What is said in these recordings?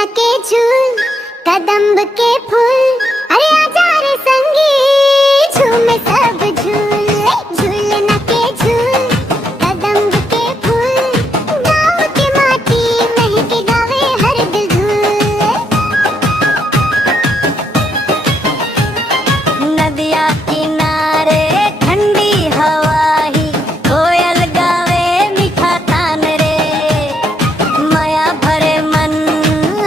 झूलना के झूल कदम्ब के फूल, अरे आजा रे संगी झूमे सब झूल। झूलना के झूल कदम्ब के फूल, गाँव की माटी महके गावे हर दिल झूल। नदिया किनारे ठंडी हवा ही, कोयल गावे मीठा तान रे। माया भरे मन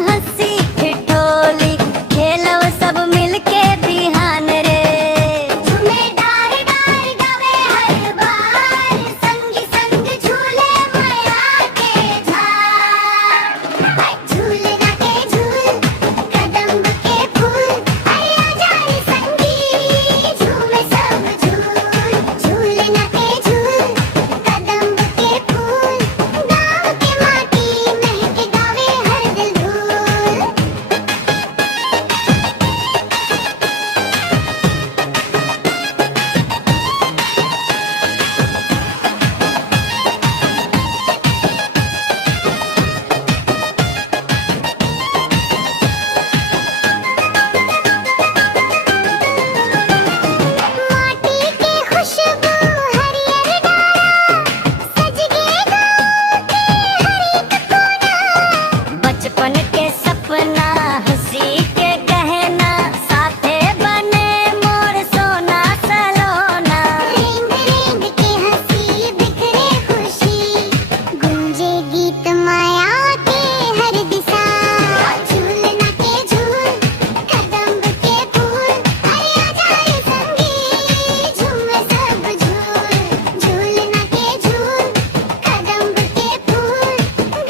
हंसी ठिठोली, खेलो सब मिलके बिहान रे। झूमे डार डार गावे हर बार, संगी संग झूले माया के झार। झूलना के झूल कदम्ब के फूल, अरे आजा रे संगी झूमे सब झूल। झूलना के झूल कदम्ब के फूल, गाँव की माटी महके गावे हर दिल झूल। माटी की खुशबू हरियर डारा, सज गए गाँव के हर एक कोना। बचपन के सपना हंसी के गहना, साथे बने मोर सोना सलोना। रेंग रेंग के हंसी बिखरे खुशी, गूंजे गीत माया के हर दिशा। झूलना के झूल कदम्ब के फूल, अरे आजा रे संगी झूमे सब झूल। झूलना के झूल कदम्ब के फूल,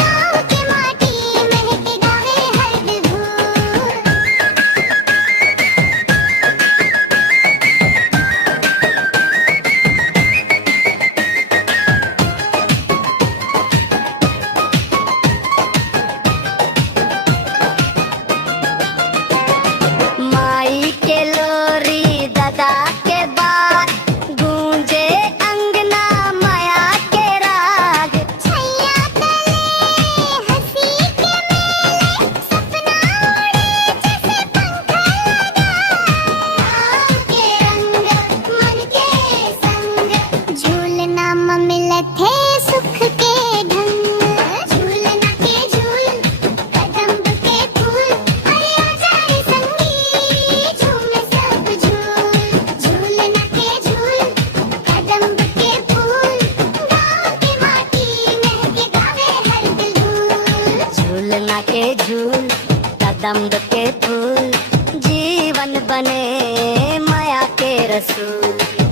गाँव की माटी महके गावे हर दिल झूल। माई के लोरी दादा के बात, गूंजे अंगना माया के राग। छैया तले हंसी के मेले, सपना उड़े जैसे पंख लगा। गाँव के रंग मन के संग, झूलना में मिलत है सुख के ढंग। झूलना के झूल कदम्ब के फूल, अरे आजा रे संगी झूमे सब झूल। झूलना के झूल कदम्ब के फूल, गाँव की माटी महके गावे हर दिल झूल। झूलना के झूल कदम्ब के फूल, जीवन बने माया के रसूल।